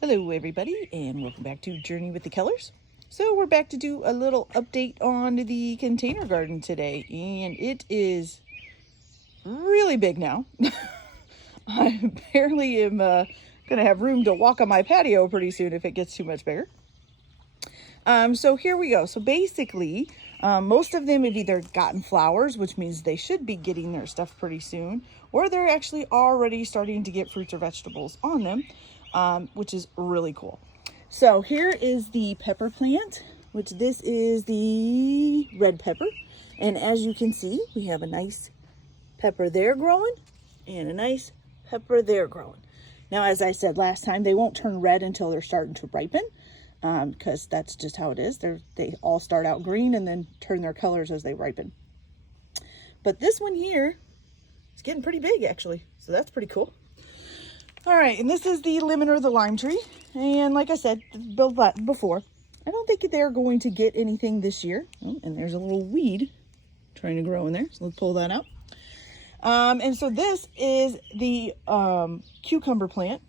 Hello everybody and welcome back to Journey with the Kellers. So we're back to do a little update on the container garden today, and it is really big now. I barely am gonna have room to walk on my patio pretty soon if it gets too much bigger. So here we go. So basically most of them have either gotten flowers, which means they should be getting their stuff pretty soon, or they're actually already starting to get fruits or vegetables on them. Which is really cool. So here is the pepper plant, which this is the red pepper. And as you can see, we have a nice pepper there growing and a nice pepper there growing. Now, as I said last time, they won't turn red until they're starting to ripen, because that's just how it is. They all start out green and then turn their colors as they ripen. But this one here is getting pretty big actually. So that's pretty cool. All right, and this is the lemon or the lime tree. And like I said before, I don't think they're going to get anything this year. Oh, and there's a little weed trying to grow in there. So let's pull that out. And so this is the cucumber plant.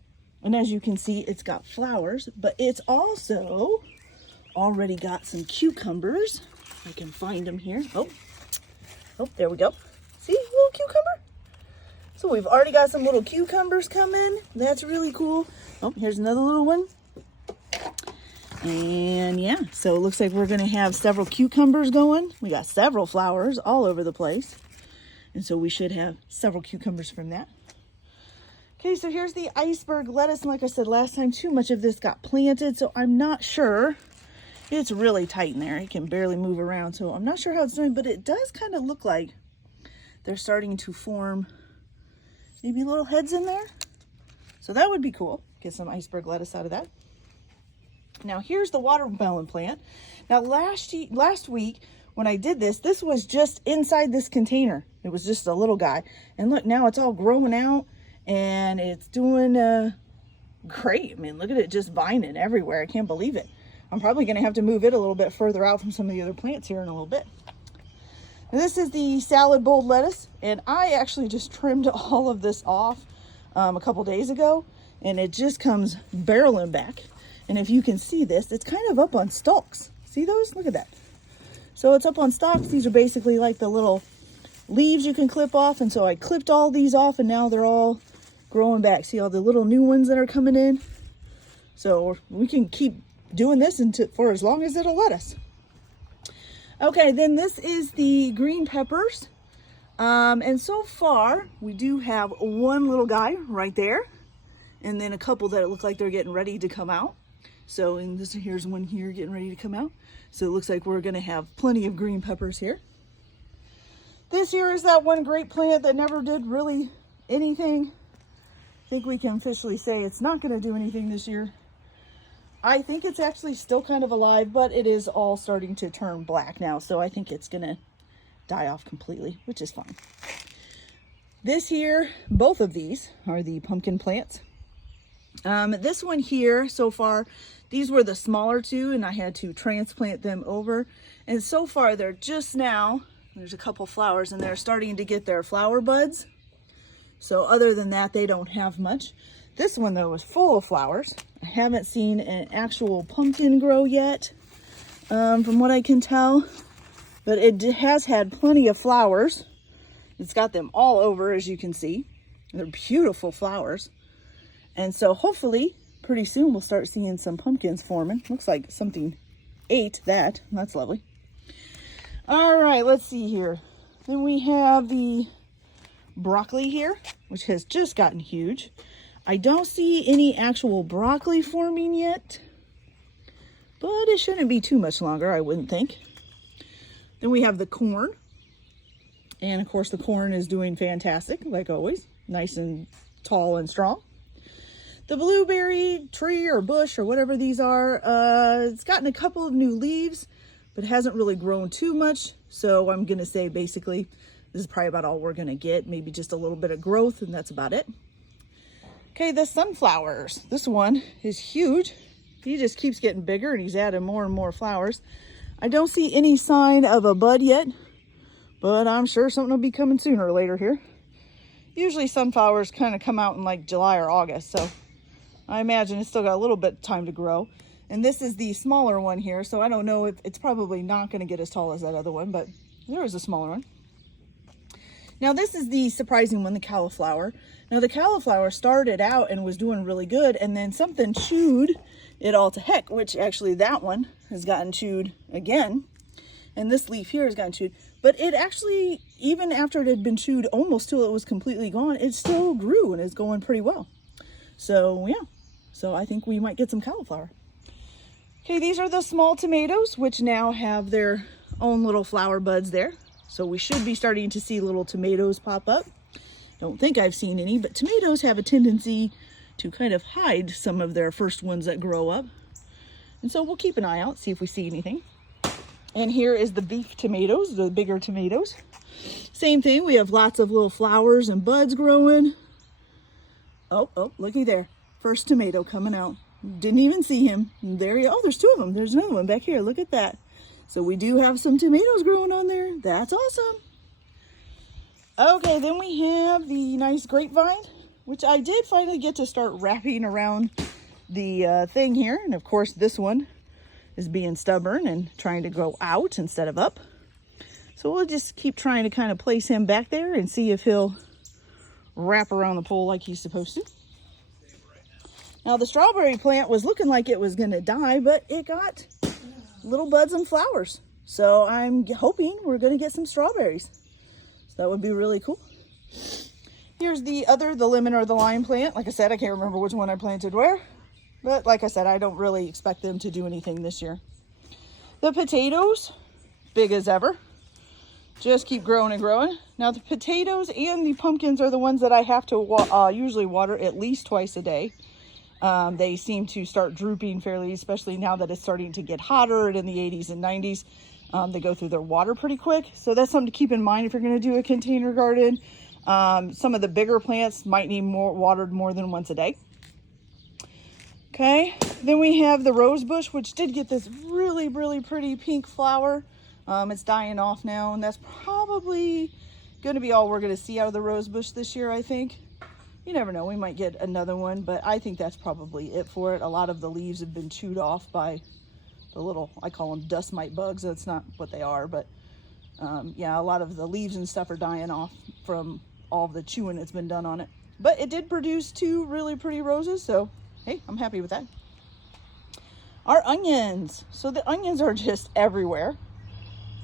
And as you can see, it's got flowers, but it's also already got some cucumbers. If I can find them here. Oh, there we go. See, little cucumber? So we've already got some little cucumbers coming. That's really cool. Oh, here's another little one. And yeah, so it looks like we're going to have several cucumbers going. We got several flowers all over the place. And so we should have several cucumbers from that. Okay, so here's the iceberg lettuce. And like I said last time, too much of this got planted, so I'm not sure. It's really tight in there. It can barely move around, so I'm not sure how it's doing, but it does kind of look like they're starting to form maybe little heads in there. So that would be cool. Get some iceberg lettuce out of that. Now here's the watermelon plant. Now last week when I did this was just inside this container. It was just a little guy. And look, now it's all growing out and it's doing great. I mean, look at it just vining everywhere. I can't believe it. I'm probably going to have to move it a little bit further out from some of the other plants here in a little bit. Now, this is the salad bowl lettuce, and I actually just trimmed all of this off a couple days ago, and it just comes barreling back. And if you can see this, it's kind of up on stalks. See those? Look at that. So it's up on stalks. These are basically like the little leaves you can clip off, and so I clipped all these off, and now they're all growing back. See all the little new ones that are coming in? So we can keep doing this for as long as it'll let us. Okay, then this is the green peppers. And so far, we do have one little guy right there. And then a couple that look like they're getting ready to come out. So, and here's one here getting ready to come out. So it looks like we're gonna have plenty of green peppers here. This here is that one great plant that never did really anything. I think we can officially say it's not gonna do anything this year. I think it's actually still kind of alive, but it is all starting to turn black now. So I think it's going to die off completely, which is fine. This here, both of these are the pumpkin plants. This one here, so far, these were the smaller two, and I had to transplant them over. And so far, they're just now, there's a couple flowers, and they're starting to get their flower buds. So other than that, they don't have much. This one, though, is full of flowers. I haven't seen an actual pumpkin grow yet, from what I can tell. But it has had plenty of flowers. It's got them all over, as you can see. They're beautiful flowers. And so hopefully, pretty soon, we'll start seeing some pumpkins forming. Looks like something ate that. That's lovely. All right, let's see here. Then we have the broccoli here, which has just gotten huge. I don't see any actual broccoli forming yet, but it shouldn't be too much longer, I wouldn't think. Then we have the corn, and of course the corn is doing fantastic, like always, nice and tall and strong. The blueberry tree or bush or whatever these are, it's gotten a couple of new leaves, but it hasn't really grown too much, so I'm gonna say basically this is probably about all we're gonna get, maybe just a little bit of growth, and that's about it. Okay, the sunflowers. This one is huge. He just keeps getting bigger and he's adding more and more flowers. I don't see any sign of a bud yet, but I'm sure something will be coming sooner or later here. Usually sunflowers kind of come out in like July or August, so I imagine it's still got a little bit of time to grow. And this is the smaller one here, so I don't know if it's probably not going to get as tall as that other one, but there is a smaller one. Now this is the surprising one, the cauliflower. Now the cauliflower started out and was doing really good, and then something chewed it all to heck, which actually that one has gotten chewed again. And this leaf here has gotten chewed. But it actually, even after it had been chewed almost till it was completely gone, it still grew and is going pretty well. So yeah, so I think we might get some cauliflower. Okay, these are the small tomatoes, which now have their own little flower buds there. So we should be starting to see little tomatoes pop up. Don't think I've seen any, but tomatoes have a tendency to kind of hide some of their first ones that grow up. And so we'll keep an eye out, see if we see anything. And here is the beef tomatoes, the bigger tomatoes. Same thing, we have lots of little flowers and buds growing. Oh, looky there. First tomato coming out. Didn't even see him. There he, oh, there's two of them. There's another one back here. Look at that. So we do have some tomatoes growing on there. That's awesome. Okay, then we have the nice grapevine, which I did finally get to start wrapping around the thing here. And of course, this one is being stubborn and trying to go out instead of up. So we'll just keep trying to kind of place him back there and see if he'll wrap around the pole like he's supposed to. Now the strawberry plant was looking like it was going to die, but it got little buds and flowers. So I'm hoping we're going to get some strawberries. So that would be really cool. Here's the lemon or the lime plant. Like I said, I can't remember which one I planted where. But like I said, I don't really expect them to do anything this year. The potatoes, big as ever. Just keep growing and growing. Now the potatoes and the pumpkins are the ones that I have to usually water at least twice a day. They seem to start drooping fairly, especially now that it's starting to get hotter and in the 80s and 90s. They go through their water pretty quick. So that's something to keep in mind if you're going to do a container garden. Some of the bigger plants might need watered more than once a day. Okay, then we have the rose bush, which did get this really, really pretty pink flower. It's dying off now, and that's probably going to be all we're going to see out of the rose bush this year, I think. You never know, we might get another one, but I think that's probably it for it. A lot of the leaves have been chewed off by the little, I call them dust mite bugs. That's not what they are, but yeah, a lot of the leaves and stuff are dying off from all the chewing that's been done on it. But it did produce two really pretty roses, so hey, I'm happy with that. Our onions. So the onions are just everywhere.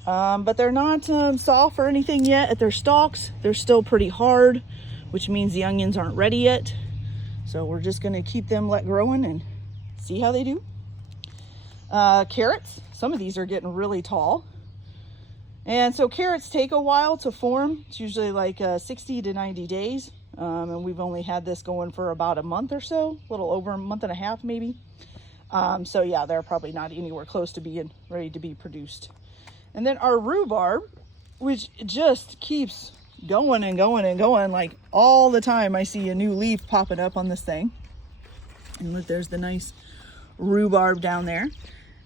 But they're not soft or anything yet at their stalks. They're still pretty hard, which means the onions aren't ready yet. So we're just gonna keep them growing and see how they do. Carrots, some of these are getting really tall. And so carrots take a while to form. It's usually like 60 to 90 days. And we've only had this going for about a month or so, a little over a month and a half maybe. So yeah, they're probably not anywhere close to being ready to be produced. And then our rhubarb, which just keeps going and going and going, like all the time I see a new leaf popping up on this thing. And look, there's the nice rhubarb down there.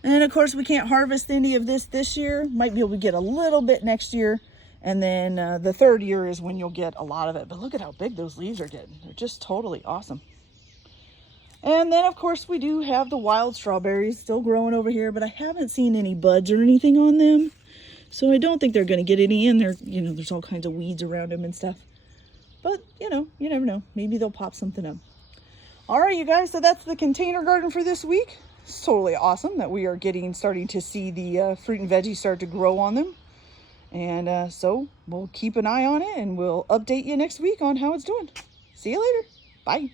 And then of course we can't harvest any of this year. Might be able to get a little bit next year. And then the third year is when you'll get a lot of it. But look at how big those leaves are getting. They're just totally awesome. And then of course we do have the wild strawberries still growing over here, but I haven't seen any buds or anything on them. So I don't think they're going to get any in there. You know, there's all kinds of weeds around them and stuff. But, you know, you never know. Maybe they'll pop something up. All right, you guys. So that's the container garden for this week. It's totally awesome that we are starting to see the fruit and veggies start to grow on them. And so we'll keep an eye on it and we'll update you next week on how it's doing. See you later. Bye.